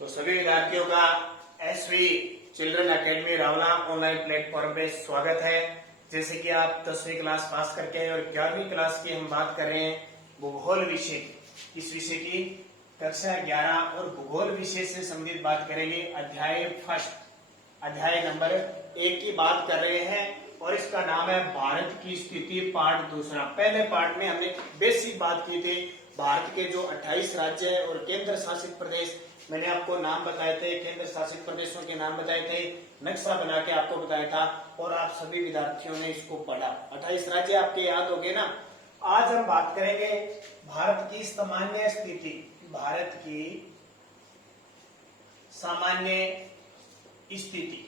तो सभी विद्यार्थियों का SV children academy Rawla online platform पे स्वागत है। जैसे कि आप 10वीं क्लास पास करके आए और 11वीं क्लास की हम बात कर रहे हैं भूगोल विषय की। इस विषय की कक्षा 11 और भूगोल विषय से संबंधित बात करेंगे। अध्याय नंबर 1 की बात कर रहे हैं और इसका नाम है भारत की स्थिति पार्ट दूसरा। पहले पार्ट में हमने बेसिक बात की थी भारत के जो 28 राज्य है और केंद्र शासित प्रदेश, मैंने आपको नाम बताए थे, केंद्र शासित प्रदेशों के नाम बताए थे, नक्शा बना के आपको बताया था और आप सभी विद्यार्थियों ने इसको पढ़ा। 28 राज्य आपके याद हो गए ना। आज हम बात करेंगे भारत की सामान्य स्थिति, भारत की सामान्य स्थिति,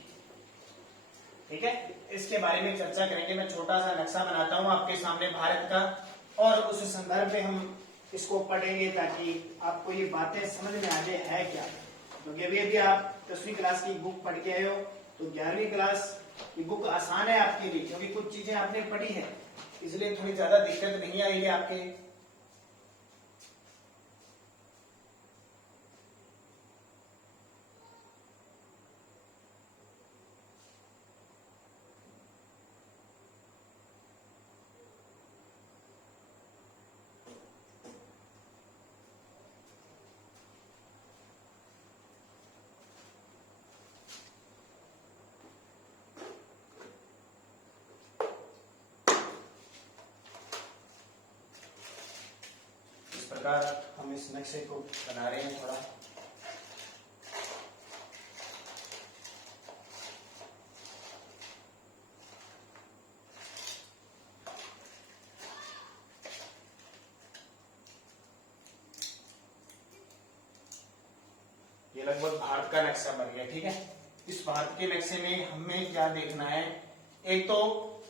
ठीक है, इसके बारे में चर्चा करेंगे। मैं छोटा सा नक्शा बनाता हूं आपके सामने भारत का और उस संदर्भ में हम इसको पढ़ेंगे ताकि आपको ये बातें समझ में आ जाए है क्या। क्योंकि अभी आप 10वीं क्लास की बुक पढ़ के आए हो तो 11वीं क्लास की बुक आसान है आपके लिए, क्योंकि कुछ चीजें आपने पढ़ी है, इसलिए थोड़ी ज्यादा दिक्कत नहीं आएगी आपके। प्रकार हम इस नक्शे को बना रहे हैं थोड़ा। ये लगभग भारत का नक्शा बन गया, ठीक है। इस भारत के नक्शे में हमें क्या देखना है, एक तो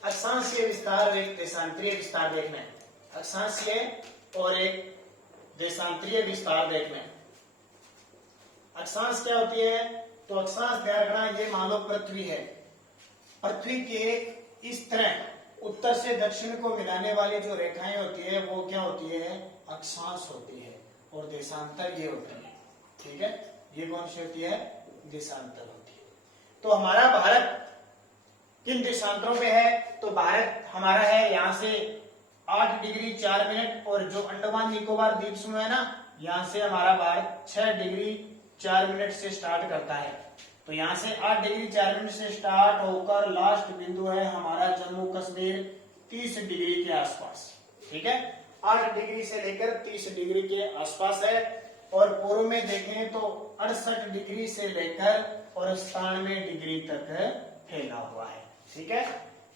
अक्षांशीय विस्तार और एक देशांतरीय विस्तार देखना है। अक्षांशीय और एक देशांतरीय विस्तार देखना है। अक्षांश क्या होती है, तो अक्षांश ध्यान रखना, ये मान लो पृथ्वी है, पृथ्वी के इस तरह उत्तर से दक्षिण को मिलाने वाली जो रेखाएं होती है वो क्या होती है, अक्षांश होती है। और देशांतर ये होती है, ठीक है, ये कौन सी होती है, देशांतर होती है। तो हमारा भारत किन देशांतरों में है, तो भारत हमारा है यहाँ से 8 डिग्री 4 मिनट और जो अंडमान निकोबार द्वीप समूह है ना, यहाँ से हमारा भारत 6 डिग्री 4 मिनट से स्टार्ट करता है। तो यहाँ से 8 डिग्री 4 मिनट से स्टार्ट होकर लास्ट बिंदु है हमारा जम्मू कश्मीर 30 डिग्री के आसपास, ठीक है। 8 डिग्री से लेकर 30 डिग्री के आसपास है। और पूर्व में देखें तो 68 डिग्री से लेकर और 97 डिग्री तक फैला हुआ है, ठीक है।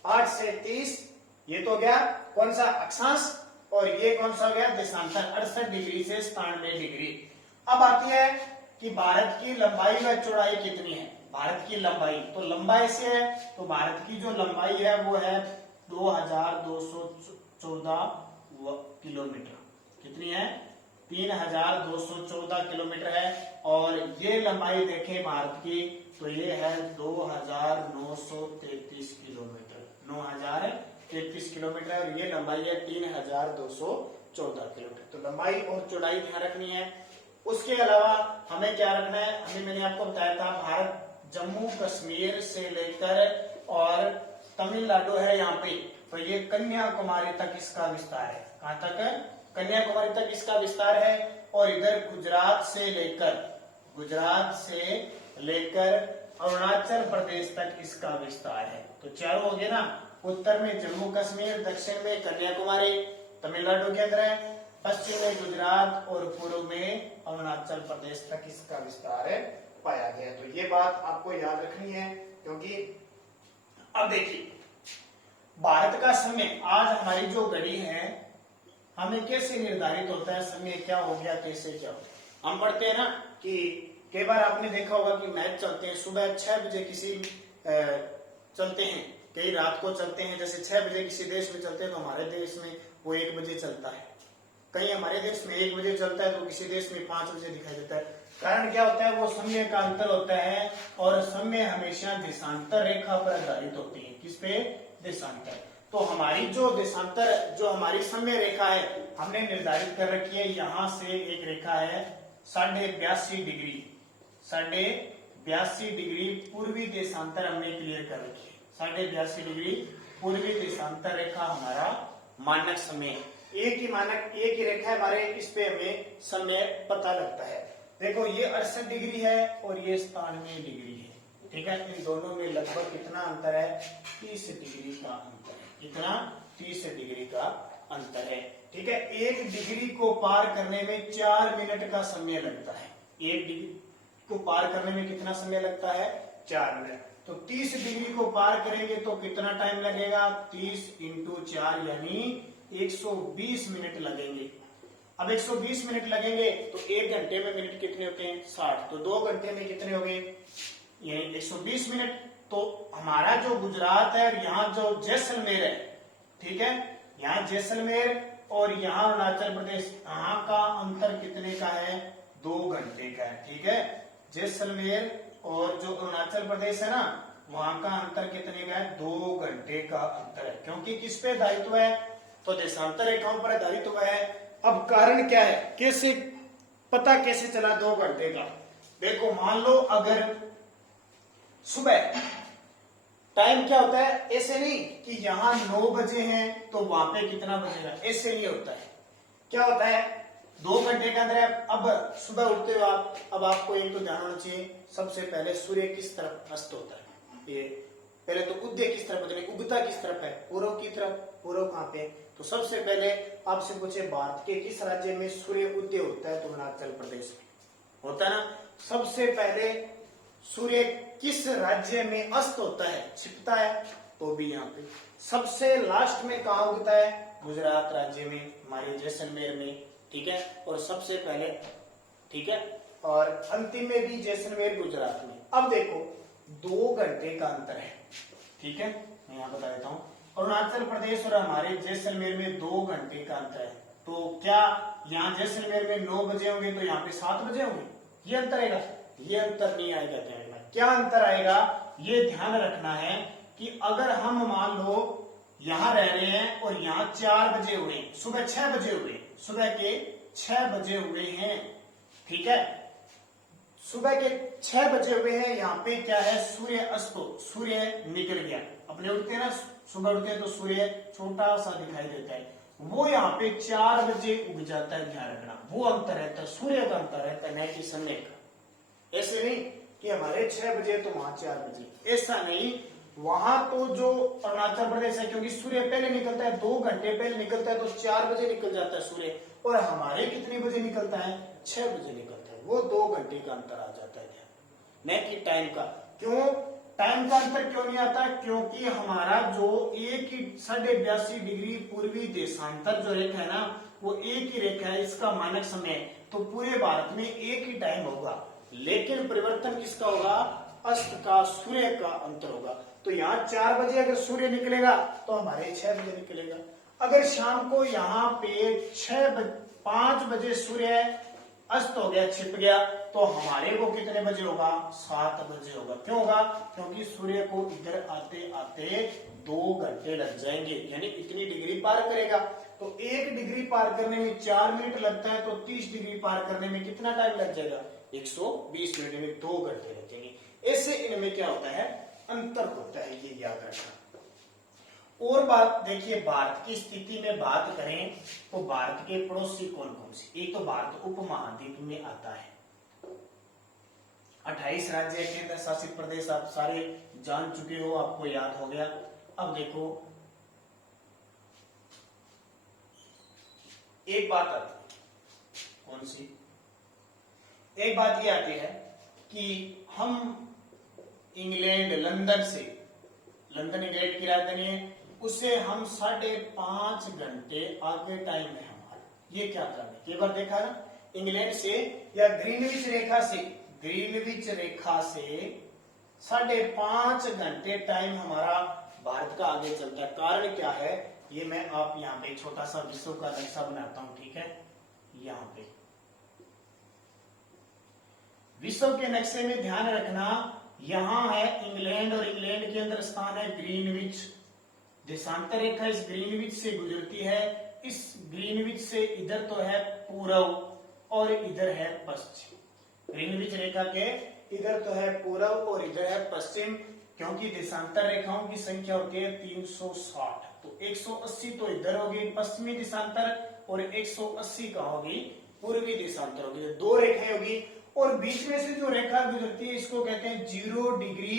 8 से 30 ये तो गया कौन सा, अक्षांश, और ये कौन सा हो गया, देशांतर, 68 डिग्री से 97 डिग्री। अब आती है कि भारत की लंबाई व चौड़ाई कितनी है। भारत की लंबाई, तो लंबाई से है तो भारत की जो लंबाई है वो है 2214 किलोमीटर। कितनी है, 3214 किलोमीटर है। और ये लंबाई देखें भारत की तो ये है 2933 किलोमीटर, 9033 किलोमीटर, और ये लंबाई है 3214 किलोमीटर। तो लंबाई और चौड़ाई ध्यान रखनी है। उसके अलावा हमें क्या रखना है, अभी मैंने आपको बताया था भारत जम्मू कश्मीर से लेकर और तमिलनाडु है यहाँ पे, तो ये कन्याकुमारी तक इसका विस्तार है। कहां तक, कन्याकुमारी तक इसका विस्तार है। और इधर गुजरात से लेकर अरुणाचल प्रदेश तक इसका विस्तार है। तो चारों हो गए ना, उत्तर में जम्मू कश्मीर, दक्षिण में कन्याकुमारी तमिलनाडु के अंदर है, पश्चिम में गुजरात और पूर्व में अरुणाचल प्रदेश तक इसका विस्तार पाया गया। तो ये बात आपको याद रखनी है, क्योंकि अब देखिए भारत का समय, आज हमारी जो घड़ी है हमें कैसे निर्धारित होता है, समय क्या हो गया, कैसे क्या हो गया। हम पढ़ते हैं ना कि कई बार आपने देखा होगा कि मैच चलते हैं, सुबह 6 बजे किसी चलते हैं, कई रात को चलते हैं। जैसे 6 बजे किसी देश में चलते हैं तो हमारे देश में वो 1 बजे चलता है, कहीं हमारे देश में 1 बजे चलता है तो किसी देश में 5 बजे दिखाई देता है। कारण क्या होता है, वो समय का अंतर होता है और समय हमेशा देशांतर रेखा पर आधारित होती है। किस पे, देशांतर। तो हमारी जो देशांतर, जो हमारी समय रेखा है हमने निर्धारित कर रखी है, यहां से एक रेखा है 82.5 डिग्री, 82.82 पूर्वी देशांतर हमने क्लियर कर रखी है। 82.82 पूर्वी देशांतर रेखा हमारा मानक समय। एक ही रेखा है हमारे, इस पे हमें समय पता लगता है। देखो ये 68 डिग्री है और ये 97 डिग्री है, ठीक है। इन दोनों में लगभग कितना अंतर है? 30 डिग्री का अंतर है। कितना? 30 डिग्री का अंतर है, ठीक है। 1 डिग्री को पार करने में 4 मिनट का समय लगता है। 1 डिग्री को पार करने में कितना समय लगता है? 4 मिनट। तो 30 डिग्री को पार करेंगे तो कितना टाइम लगेगा? 30 इंटू 4 यानी 120 मिनट लगेंगे। अब 120 मिनट लगेंगे तो 1 घंटे में मिनट कितने होते हैं? 60। तो 2 घंटे में कितने हो गए? यानी 120 मिनट। तो हमारा जो गुजरात है और यहाँ जो जैसलमेर है, ठीक है, यहाँ जैसलमेर और यहाँ अरुणाचल प्रदेश, यहाँ का अंतर कितने का है? 2 घंटे का है, ठीक है। जैसलमेर और जो अरुणाचल प्रदेश है ना, वहां का अंतर कितने का है? 2 घंटे का अंतर है। क्योंकि किस पे आधारित है? तो देशांतर रेखाओं पर आधारित है। अब कारण क्या है? कैसे पता कैसे चला 2 घंटे का? देखो मान लो अगर सुबह टाइम क्या होता है, ऐसे नहीं कि यहाँ 9 बजे हैं तो वहां पे कितना बजेगा, ऐसे नहीं होता है। क्या होता है? 2 घंटे के अंदर अब सुबह उठते हो आप, अब आपको एक तो ध्यान होना चाहिए, सबसे पहले सूर्य किस तरफ अस्त होता है? ये पहले तो उदय किस तरफ होता है, उगता किस तरफ है? पूर्व की तरफ। पूर्व कहाँ पे? तो सबसे पहले आपसे पूछे भारत के किस राज्य में सूर्य उदय होता है? तो अरुणाचल प्रदेश में होता है ना। सबसे पहले सूर्य किस राज्य में अस्त होता है, छिपता है? तो भी यहाँ पे। सबसे लास्ट में कहा उगता है? गुजरात राज्य में, हमारे जैसलमेर में, ठीक है। और सबसे पहले, ठीक है, और अंतिम में भी जैसलमेर गुजरात में। अब देखो 2 घंटे का अंतर है, ठीक है। मैं यहाँ बता देता हूँ, अरुणाचल प्रदेश और हमारे जैसलमेर में 2 घंटे का अंतर है। तो क्या यहाँ जैसलमेर में 9 बजे होंगे तो यहाँ पे 7 बजे होंगे? ये अंतर आएगा? ये अंतर नहीं आएगा। ध्यान में क्या अंतर आएगा, ये ध्यान रखना है कि अगर हम मान लो यहां रह रहे हैं और यहाँ 4 बजे हुए, सुबह 6 बजे हुए, सुबह के 6 बजे हुए हैं, ठीक है, सुबह के 6 बजे हुए हैं। यहाँ पे क्या है? सूर्य अस्त, सूर्य निकल गया। अपने उठते हैं ना, सुबह उठते हैं तो सूर्य छोटा सा दिखाई देता है, वो यहाँ पे 4 बजे उग जाता है। ध्यान रखना, वो अंतर रहता है, सूर्य का अंतर रहता है, न कि समय का। ऐसे नहीं कि हमारे 6 बजे तो वहां 4 बजे, ऐसा नहीं। वहां तो जो अरुणाचल प्रदेश है, क्योंकि सूर्य पहले निकलता है, 2 घंटे पहले निकलता है, तो 4 बजे निकल जाता है सूर्य। और हमारे कितने बजे निकलता है? 6 बजे निकलता है। वो 2 घंटे का अंतर आ जाता है, न कि टाइम का। क्यों टाइम का अंतर क्यों नहीं आता? क्योंकि हमारा जो 82.82 डिग्री पूर्वी देशांतर जो रेखा है ना, वो एक ही रेखा है, इसका मानक समय। तो पूरे भारत में एक ही टाइम होगा, लेकिन परिवर्तन किसका होगा? अस्त का, सूर्य का अंतर होगा। तो यहाँ 4 बजे अगर सूर्य निकलेगा तो हमारे 6 बजे निकलेगा। अगर शाम को यहाँ पे 5 बजे सूर्य अस्त हो गया, छिप गया, तो हमारे को कितने बजे होगा? 7 बजे होगा। क्यों होगा? क्योंकि सूर्य को इधर आते आते 2 घंटे लग जाएंगे, यानी इतनी डिग्री पार करेगा। तो 1 डिग्री पार करने में 4 मिनट लगता है, तो 30 डिग्री पार करने में कितना टाइम लग जाएगा? 120 मिनट में 2 घंटे लग जाएंगे। ऐसे इनमें क्या होता है? अंतर होता है, ये याद रखना। और बात देखिए, भारत की स्थिति में बात करें तो भारत के पड़ोसी कौन कौन से? एक तो भारत उपमहाद्वीप में आता है, 28 राज्य केंद्र शासित प्रदेश आप सारे जान चुके हो, आपको याद हो गया। अब देखो एक बात आती है, कौन सी? एक बात ये आती है कि हम इंग्लैंड, लंदन से, लंदन इंग्लैंड की राजधानी है, उससे हम 5.5 घंटे आगे टाइम है हमारा। ये क्या कारण है? कई बार देखा ना, इंग्लैंड से या ग्रीनविच रेखा से, ग्रीनविच रेखा से 5.5 घंटे टाइम हमारा भारत का आगे चलता है। कारण क्या है? ये मैं आप यहाँ पे छोटा सा विश्व का नक्शा बनाता हूं, ठीक है। यहाँ पे विश्व के नक्शे में ध्यान रखना, यहां है इंग्लैंड और इंग्लैंड के अंदर स्थान है ग्रीनविच। देशांतर रेखा इस ग्रीनविच से गुजरती है। इस ग्रीनविच से इधर तो है पूर्व और इधर है पश्चिम। ग्रीनविच रेखा के इधर तो है पूर्व और इधर है पश्चिम, क्योंकि देशांतर रेखाओं की संख्या होती है 360, तो 180 तो इधर होगी पश्चिमी देशांतर और 180 का होगी पूर्वी देशांतर होगी, तो दो रेखाएं होगी और बीच में से जो रेखा गुजरती है इसको कहते हैं 0 डिग्री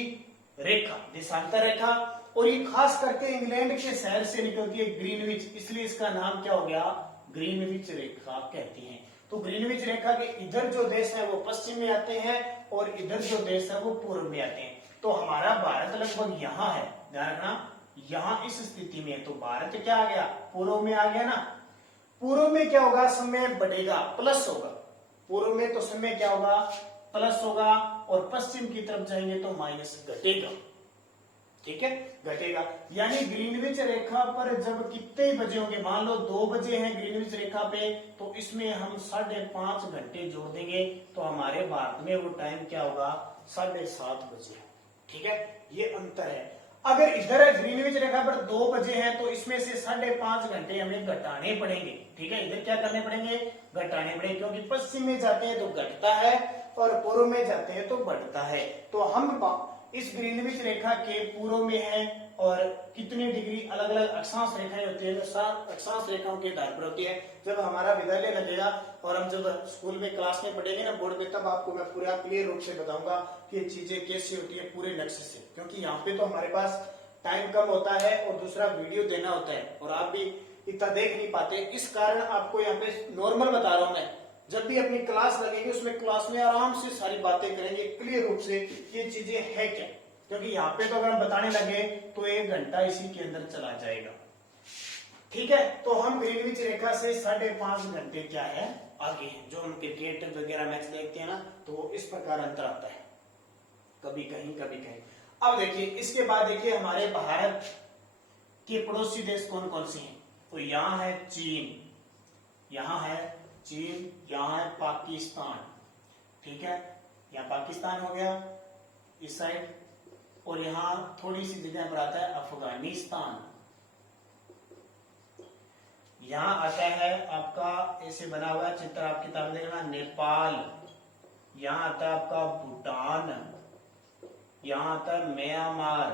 रेखा, देशांतर रेखा। और ये खास करके इंग्लैंड के शहर से निकलती है ग्रीनविच, इसलिए इसका नाम क्या हो गया, ग्रीनविच रेखा कहती हैं। तो ग्रीनविच रेखा के इधर जो देश है वो पश्चिम में आते हैं और इधर जो देश है वो पूर्व में आते हैं। तो हमारा भारत लगभग यहाँ है, ध्यान रखना, यहाँ इस स्थिति में है। तो भारत क्या आ गया, पूर्व में आ गया ना। पूर्व में क्या होगा, समय बढ़ेगा, प्लस होगा। पूर्व में तो समय क्या होगा, प्लस होगा, और पश्चिम की तरफ जाएंगे तो माइनस घटेगा। ठीक है, घटेगा। यानी ग्रीनविच रेखा पर जब कितने बजे होंगे, मान लो 2 बजे हैं ग्रीनविच रेखा पे, तो इसमें हम 5.5 घंटे जोड़ देंगे तो हमारे भारत में वो टाइम क्या होगा, 7:30 बजे। ठीक है, ये अंतर है। अगर इधर ग्रीनविच रेखा पर 2 बजे है तो इसमें से 5.5 घंटे हमें घटाने पड़ेंगे। ठीक है, इधर क्या करने पड़ेंगे, घटाने पड़ेंगे, क्योंकि पश्चिम में जाते हैं तो घटता है और पूर्व में जाते हैं तो बढ़ता है। तो हम इस ग्रीनविच रेखा के पूर्व में है और कितनी डिग्री, अलग अलग अक्षांश रेखाएं होती है, अक्षांश रेखाओं के आधार पर होती है। जब हमारा विद्यालय लगेगा और हम जब स्कूल में क्लास में पढ़ेंगे ना बोर्ड पे, तब आपको मैं पूरा क्लियर रूप से बताऊंगा कि ये चीजें कैसे होती है पूरे नक्शे से, क्योंकि यहाँ पे तो हमारे पास टाइम कम होता है और दूसरा वीडियो देना होता है और आप भी इतना देख नहीं पाते, इस कारण आपको यहाँ पे नॉर्मल बता रहा हूं मैं। जब भी अपनी क्लास लगेगी उसमें क्लास में आराम से सारी बातें करेंगे क्लियर रूप से ये चीजें है क्या, क्योंकि यहाँ पे तो अगर हम बताने लगे तो 1 घंटा इसी के अंदर चला जाएगा। ठीक है, तो हम ग्रीनविच रेखा से 5.5 घंटे क्या है आगे हैं। जो हम क्रिकेट वगैरह मैच देखते हैं ना, तो इस प्रकार अंतर आता है, कभी कहीं कभी कहीं। अब देखिए, इसके बाद देखिए हमारे भारत के पड़ोसी देश कौन कौन से हैं। तो यहाँ है चीन, यहाँ है चीन, यहाँ है पाकिस्तान। ठीक है, यहाँ पाकिस्तान हो गया इस साइड, और यहाँ थोड़ी सी जगह पर आता है अफगानिस्तान। यहाँ आता है आपका ऐसे बना हुआ चित्र, आप किताब में देखना, नेपाल। यहाँ आता है आपका भूटान, यहाँ आता है म्यांमार।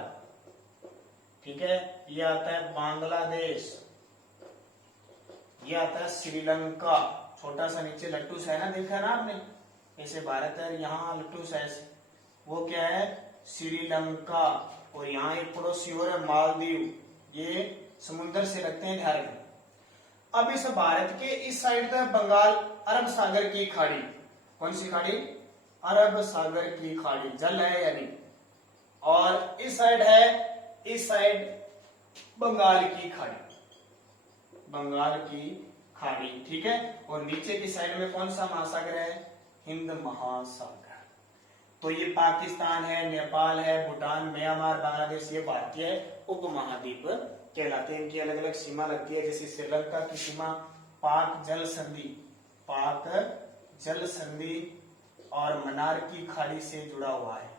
ठीक है, ये आता है बांग्लादेश, ये आता है श्रीलंका। छोटा सा नीचे लट्टू सा है ना, देखा ना आपने, ऐसे भारत है, यहाँ लट्टू सा है, वो क्या है, श्रीलंका। और यहाँ एक पड़ोसी और है मालदीव, ये समुद्र से लगते हैं, ध्यान रखना। अब इस भारत के इस साइड तो बंगाल, अरब सागर की खाड़ी। कौन सी खाड़ी, अरब सागर की खाड़ी, जल है यानी। और इस साइड है, इस साइड बंगाल की खाड़ी, बंगाल की खाड़ी। ठीक है, और नीचे की साइड में कौन सा महासागर है, हिंद महासागर। तो ये पाकिस्तान है, नेपाल है, भूटान, म्यांमार, बांग्लादेश, ये भारतीय उपमहाद्वीप कहलाते हैं। इनकी अलग अलग सीमा लगती है, जैसे श्रीलंका की सीमा पाक जल संधि, पाक जल संधि और मन्नार की खाड़ी से जुड़ा हुआ है,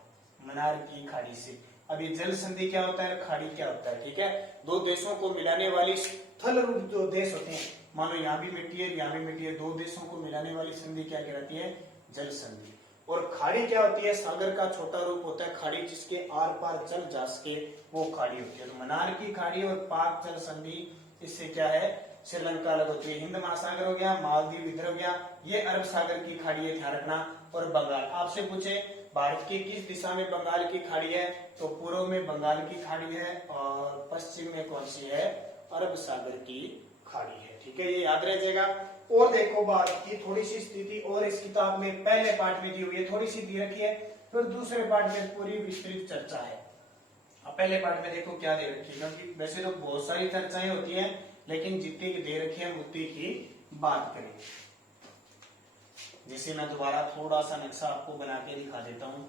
मन्नार की खाड़ी से। अब ये जल संधि क्या होता है, खाड़ी क्या होता है। ठीक है, दो देशों को मिलाने वाली स्थल रूप जो देश होते हैं, मान लो यहाँ भी मिट्टी है, यहाँ भी मिट्टी है, दो देशों को मिलाने वाली संधि क्या कहलाती है, जल संधि। और खाड़ी क्या होती है, सागर का छोटा रूप होता है खाड़ी, जिसके आर पार जल जा सके, वो खाड़ी होती है। तो मन्नार की खाड़ी और पाक जल संधि, इससे क्या है, श्रीलंका अलग होती है। हिंद महासागर हो गया, मालदीव इधर हो गया, ये अरब सागर की खाड़ी है, ध्यान रखना। और बंगाल, आपसे पूछे भारत की किस दिशा में बंगाल की खाड़ी है, तो पूर्व में बंगाल की खाड़ी है और पश्चिम में कौन सी है, अरब सागर की खाड़ी है। ठीक है, ये याद रह जाएगा। और देखो भारत की थोड़ी सी स्थिति और इस किताब में पहले पार्ट में दी हुई है, थोड़ी सी दी रखी है, फिर दूसरे पार्ट में पूरी विस्तृत चर्चा है। अब पहले पार्ट में देखो क्या दे रखी है, क्योंकि वैसे तो बहुत सारी चर्चाएं होती हैं, लेकिन जितनी की दे रखी है उतनी की बात करें। जैसे मैं दोबारा थोड़ा सा नक्शा आपको बना के दिखा देता हूं।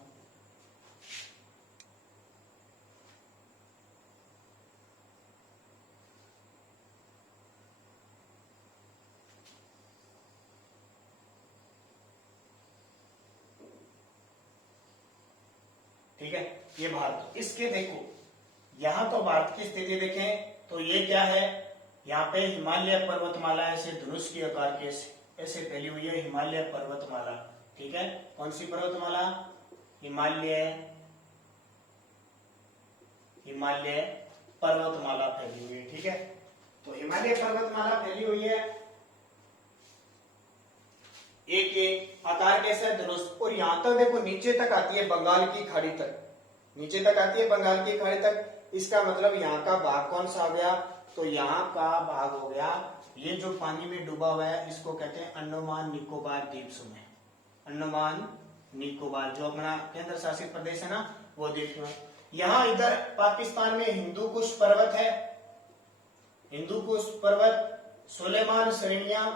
ठीक है, ये भारत, इसके देखो यहां तो भारत की स्थिति देखें तो ये क्या है, यहाँ पे हिमालय पर्वतमाला ऐसे धनुष के आकार के ऐसे फैली हुई है, हिमालय पर्वतमाला। ठीक है, कौन सी पर्वतमाला? हिमालय पर्वतमाला फैली हुई है। ठीक है, तो हिमालय पर्वतमाला फैली हुई है, एक आकार कैसा है? धनुष। और यहां तक देखो नीचे तक आती है बंगाल की खाड़ी तक, नीचे तक आती है बंगाल की खाड़ी तक। इसका मतलब यहाँ का भाग कौन सा हो गया? तो यहाँ का भाग हो गया ये जो पानी में डूबा हुआ है, इसको कहते हैं अंडमान निकोबार द्वीप समूह। अंडमान निकोबार जो अपना केंद्र शासित प्रदेश है ना, वो द्वीप समूह। यहाँ इधर पाकिस्तान में हिंदू कुश पर्वत है, हिंदू कुश पर्वत, सुलेमान श्रेणियां,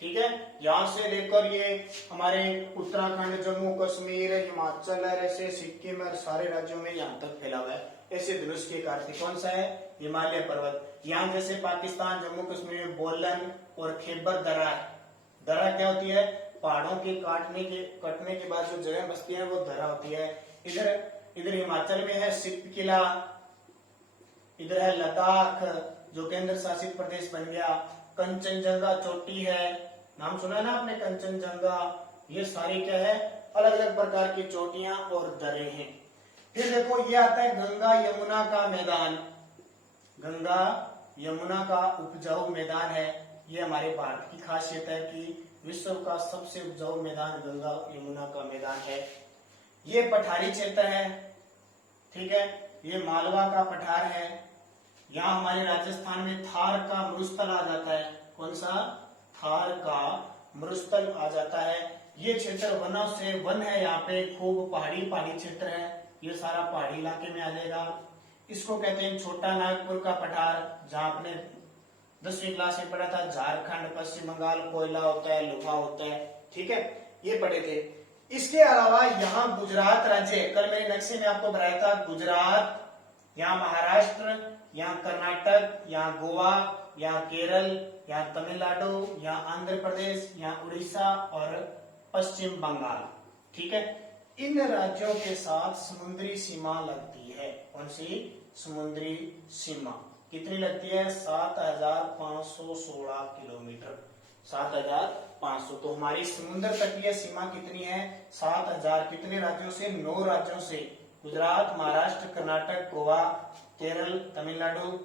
ठीक है। यहां से लेकर ये हमारे उत्तराखंड, जम्मू कश्मीर, हिमाचल ऐसे सिक्किम और सारे राज्यों में यहाँ तक फैला हुआ है। ऐसे धनुष के आकार से कौन सा है? हिमालय पर्वत। यहाँ जैसे पाकिस्तान, जम्मू कश्मीर में बोलन और खैबर दर्रा है। दर्रा क्या होती है? पहाड़ों के कटने के बाद जो जगह बसती है वो दर्रा होती है। इधर हिमाचल में है सिप किला, इधर है लद्दाख जो केंद्र शासित प्रदेश बन गया, कंचनजंगा चोटी है, नाम सुना है ना आपने कंचनजंगा। ये सारी क्या है? अलग अलग प्रकार की चोटियां और दर्रे हैं। फिर देखो ये आता है गंगा यमुना का मैदान, गंगा यमुना का उपजाऊ मैदान है। ये हमारे भारत की खासियत है कि विश्व का सबसे उपजाऊ मैदान गंगा यमुना का मैदान है। ये पठारी क्षेत्र है, ठीक है, ये मालवा का पठार है। यहाँ हमारे राजस्थान में थार का मरुस्थल आ जाता है। कौन सा? थार का मरुस्थल आ जाता है। ये क्षेत्र वनों से वन है, यहाँ पे खूब पहाड़ी क्षेत्र है, ये सारा पहाड़ी इलाके में आ जाएगा। इसको कहते हैं छोटा नागपुर का पठार, जहाँ आपने 10वीं क्लास में पढ़ा था, झारखंड, पश्चिम बंगाल कोयला होता है, लोहा होता है, ठीक है, ये पढ़े थे। इसके अलावा यहाँ गुजरात राज्य, कल मेरे नक्शे में आपको बताया था, गुजरात, यहाँ महाराष्ट्र, यहाँ कर्नाटक, यहाँ गोवा, यहाँ केरल, यहाँ तमिलनाडु, यहाँ आंध्र प्रदेश, यहाँ उड़ीसा और पश्चिम बंगाल, ठीक है। इन राज्यों के साथ समुद्री सीमा लगती है। कौन सी? समुद्री सीमा कितनी लगती है? 7,516 किलोमीटर, 7,500। तो हमारी समुद्र तटीय सीमा कितनी है? 7,000। कितने राज्यों से? 9 राज्यों से, गुजरात, महाराष्ट्र, कर्नाटक, गोवा, केरल, तमिलनाडु,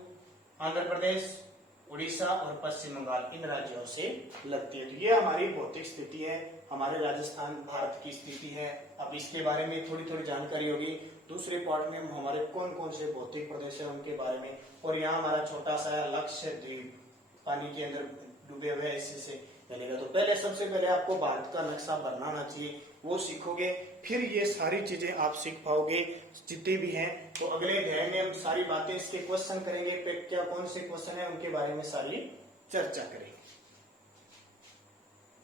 आंध्र प्रदेश, उड़ीसा और पश्चिम बंगाल, इन राज्यों से लगती है। तो ये हमारी भौतिक स्थिति है, हमारे राजस्थान भारत की स्थिति है। अब इसके बारे में थोड़ी थोड़ी जानकारी होगी। दूसरे पार्ट में हमारे कौन कौन से भौतिक प्रदेश है उनके बारे में, और यहाँ हमारा छोटा सा लक्षद्वीप पानी के अंदर डूबे हुए ऐसे से बनेगा। तो पहले सबसे पहले आपको भारत का नक्शा बनाना चाहिए, वो सीखोगे, फिर ये सारी चीजें आप सीख पाओगे जितने भी हैं। तो अगले अध्याय में हम सारी बातें इसके क्वेश्चन करेंगे, क्या कौन से क्वेश्चन है उनके बारे में सारी चर्चा करेंगे।